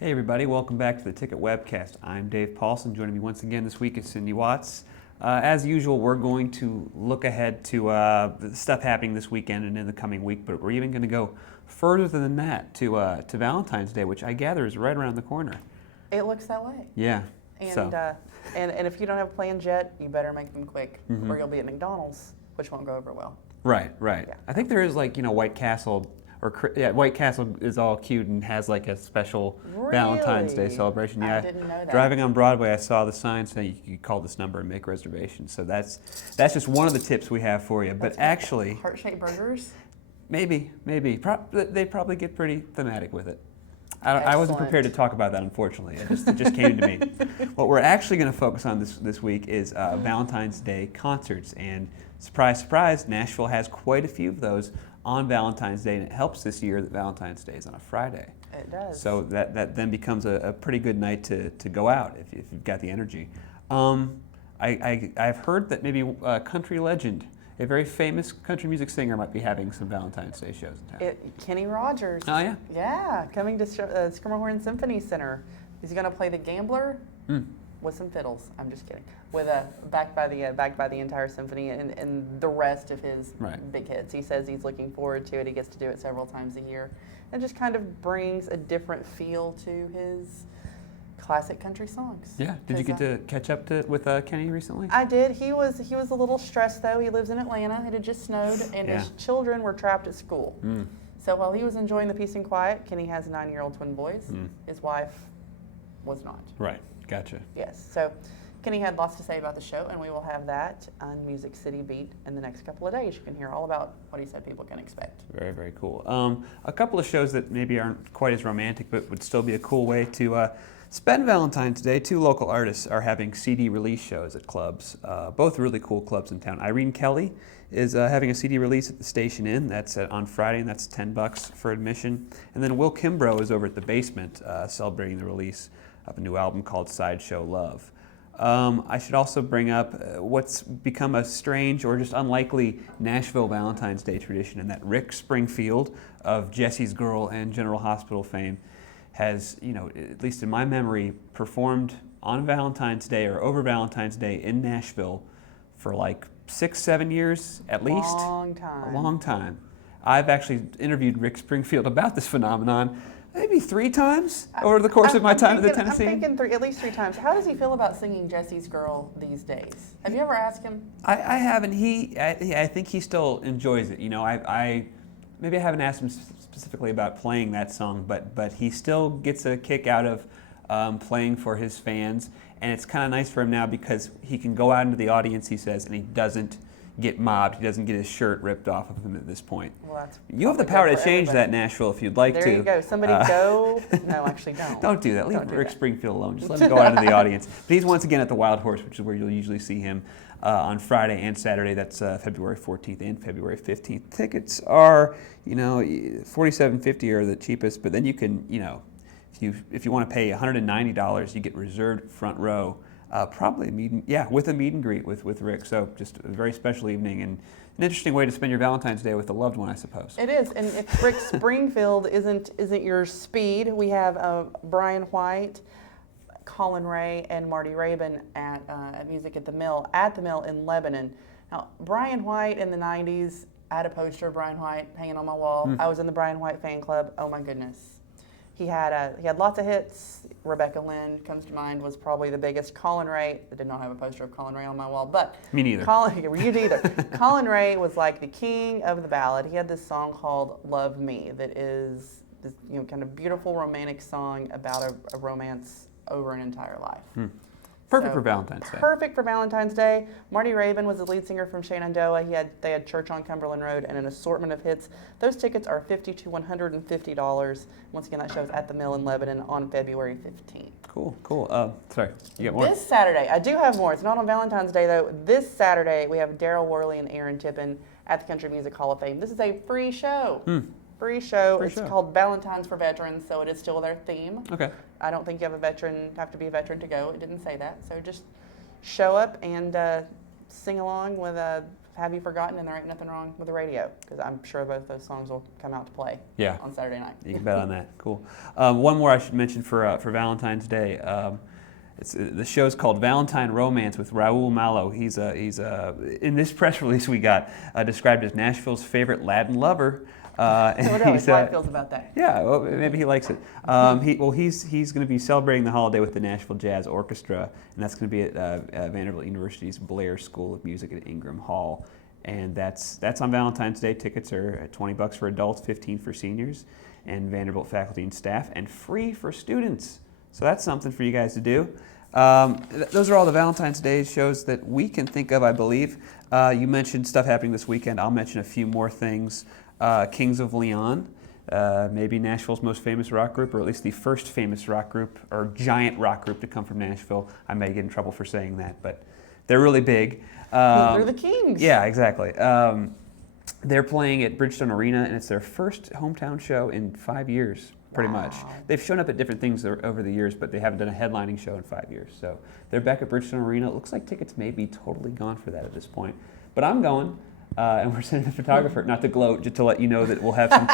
Hey everybody, welcome back to the Ticket Webcast. I'm Dave Paulson. Joining me once again this week is Cindy Watts. As usual, we're going to look ahead to the stuff happening this weekend and in the coming week, but we're even going to go further than that to Valentine's Day, which I gather is right around the corner. It looks that way. Yeah. And if you don't have plans yet, you better make them quick, or you'll be at McDonald's, which won't go over well. Right. Yeah. I think there is White Castle. White Castle is all cute and has like a special Valentine's Day celebration. Yeah, I didn't know that. Driving on Broadway, I saw the sign saying you could call this number and make reservations. So that's just one of the tips we have for you. But actually, heart-shaped burgers? Maybe. They probably get pretty thematic with it. I wasn't prepared to talk about that, unfortunately. It just came to me. What we're actually going to focus on this week is Valentine's Day concerts. And surprise, surprise, Nashville has quite a few of those on Valentine's Day, and it helps this year that Valentine's Day is on a Friday. It does. So that then becomes a pretty good night to go out if you've got the energy. I've heard that maybe a country legend, a very famous country music singer, might be having some Valentine's Day shows in town. Kenny Rogers. Oh, yeah? Yeah, coming to Schermerhorn Symphony Center. He's going to play The Gambler with some fiddles. I'm just kidding. With backed by the entire symphony and the rest of his big hits. He says he's looking forward to it. He gets to do it several times a year. It just kind of brings a different feel to his classic country songs. Yeah. Did you get to catch up with Kenny recently? I did. He was a little stressed though. He lives in Atlanta. It had just snowed, and his children were trapped at school. So while he was enjoying the peace and quiet, Kenny has 9-year-old twin boys. His wife was not. Right. Gotcha. Yes. So Kenny had lots to say about the show, and we will have that on Music City Beat in the next couple of days. You can hear all about what he said people can expect. Very, very cool. A couple of shows that maybe aren't quite as romantic, but would still be a cool way to spend Valentine's Day. 2 local artists are having CD release shows at clubs, both really cool clubs in town. Irene Kelly is having a CD release at the Station Inn. That's on Friday, and that's $10 for admission. And then Will Kimbrough is over at the Basement celebrating the release of a new album called Sideshow Love. I should also bring up what's become a strange or just unlikely Nashville Valentine's Day tradition, and that Rick Springfield of Jesse's Girl and General Hospital fame has, at least in my memory, performed on Valentine's Day or over Valentine's Day in Nashville for like 6-7 years at least. A long time. I've actually interviewed Rick Springfield about this phenomenon maybe 3 times over the course of my time at the Tennessean. I'm thinking at least 3 times. How does he feel about singing Jesse's Girl these days? Have you ever asked him? I haven't. I think he still enjoys it. I haven't asked him specifically about playing that song, but he still gets a kick out of playing for his fans, and it's kind of nice for him now because he can go out into the audience, he says, and he doesn't get mobbed. He doesn't get his shirt ripped off of him at this point. Well, that's you have the power to change that, Nashville, if you'd like to. There you go. Somebody go. No, actually don't. Don't do that. Leave Rick Springfield alone. Just let him go out into the audience. But he's once again at the Wild Horse, which is where you'll usually see him on Friday and Saturday. That's February 14th and February 15th. Tickets are, $47.50 are the cheapest, but then you can, if you want to pay $190, you get reserved front row. Probably with a meet and greet with Rick. So just a very special evening and an interesting way to spend your Valentine's Day with a loved one, I suppose. It is, and if Rick Springfield isn't your speed, we have Brian White, Colin Ray, and Marty Rabin at Music at the Mill in Lebanon. Now, Brian White in the 90s, I had a poster of Brian White hanging on my wall. I was in the Brian White fan club. Oh my goodness. He had lots of hits. Rebecca Lynn comes to mind, was probably the biggest. Colin Ray, I did not have a poster of Colin Ray on my wall, but me neither. You neither. Colin Ray was like the king of the ballad. He had this song called "Love Me" that is this kind of beautiful romantic song about a romance over an entire life. Perfect for Valentine's Day. Perfect for Valentine's Day. Marty Rabin was the lead singer from Shenandoah. They had Church on Cumberland Road and an assortment of hits. Those tickets are $50 to $150. Once again, that show's at the Mill in Lebanon on February 15th. Cool. Sorry, you got more? This Saturday, I do have more. It's not on Valentine's Day, though. This Saturday, we have Daryl Worley and Aaron Tippin at the Country Music Hall of Fame. This is a free show. Free show. It's called Valentine's for Veterans, so it is still their theme. Okay. I don't think you have to be a veteran to go. It didn't say that. So just show up and sing along with Have You Forgotten and There Ain't Nothing Wrong with the Radio, because I'm sure both those songs will come out to play on Saturday night. You can bet on that. Cool. One more I should mention for Valentine's Day. The show's called Valentine Romance with Raul Malo. He's in this press release we got described as Nashville's favorite Latin lover. How he feels about that. Yeah, well, maybe he likes it. He's going to be celebrating the holiday with the Nashville Jazz Orchestra, and that's going to be at Vanderbilt University's Blair School of Music at Ingram Hall, and that's on Valentine's Day. Tickets are $20 for adults, $15 for seniors, and Vanderbilt faculty and staff, and free for students. So that's something for you guys to do. Those are all the Valentine's Day shows that we can think of, I believe. You mentioned stuff happening this weekend. I'll mention a few more things. Kings of Leon, maybe Nashville's most famous rock group, or at least the first famous rock group, or giant rock group to come from Nashville. I may get in trouble for saying that, but they're really big. They're the Kings. Yeah, exactly. They're playing at Bridgestone Arena, and it's their first hometown show in 5 years, pretty much. They've shown up at different things over the years, but they haven't done a headlining show in 5 years. So they're back at Bridgestone Arena. It looks like tickets may be totally gone for that at this point. But I'm going. And we're sending a photographer, not to gloat, just to let you know that we'll have some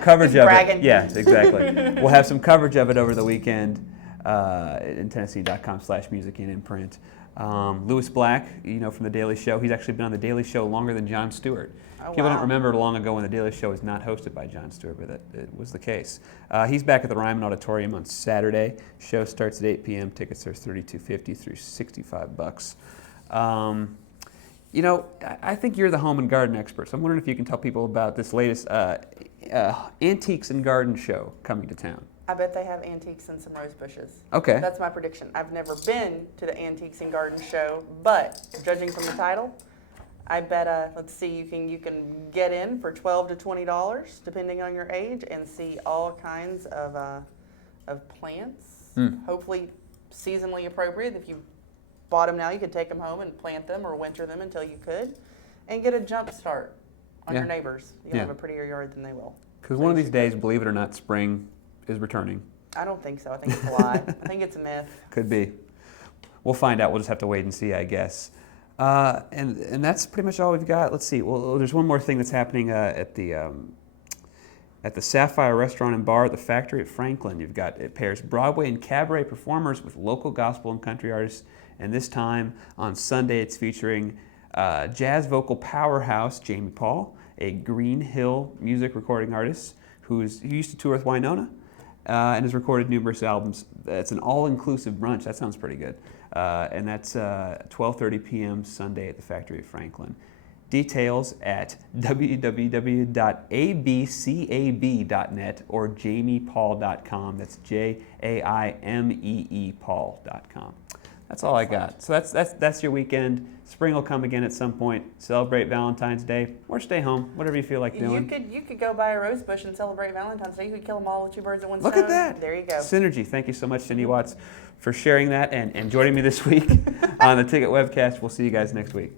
coverage of it. Yeah, exactly. We'll have some coverage of it over the weekend in Tennessean.com/music and in print. Lewis Black, from The Daily Show, he's actually been on The Daily Show longer than Jon Stewart. People don't remember long ago when The Daily Show was not hosted by Jon Stewart, but it was the case. He's back at the Ryman Auditorium on Saturday. Show starts at 8 p.m. Tickets are $32.50 through $65. I think you're the home and garden expert, so I'm wondering if you can tell people about this latest Antiques and Garden show coming to town. I bet they have antiques and some rose bushes. Okay. That's my prediction. I've never been to the Antiques and Garden show, but judging from the title, I bet, let's see, you can get in for $12 to $20, depending on your age, and see all kinds of plants, hopefully seasonally appropriate. If you bought them now, you could take them home and plant them or winter them until you could, and get a jump start on your neighbors. You'll have a prettier yard than they will. Because one of these days, believe it or not, spring is returning. I don't think so. I think it's a lie. I think it's a myth. Could be. We'll find out. We'll just have to wait and see, I guess. And that's pretty much all we've got. Let's see. Well, there's one more thing that's happening at the Sapphire Restaurant and Bar at the Factory at Franklin. It pairs Broadway and cabaret performers with local gospel and country artists. And this time on Sunday, it's featuring jazz vocal powerhouse Jamie Paul, a Green Hill music recording artist who used to tour with Winona and has recorded numerous albums. It's an all-inclusive brunch. That sounds pretty good. And that's 12:30 p.m. Sunday at the Factory at Franklin. Details at www.abcab.net or jamiepaul.com. That's JAIMEE Paul.com. That's all I got. So that's your weekend. Spring will come again at some point. Celebrate Valentine's Day or stay home, whatever you feel like doing. You could go buy a rose bush and celebrate Valentine's Day. You could kill them all with 2 birds at one stone. Look at that. There you go. Synergy. Thank you so much, Cindy Watts, for sharing that and joining me this week on the Ticket Webcast. We'll see you guys next week.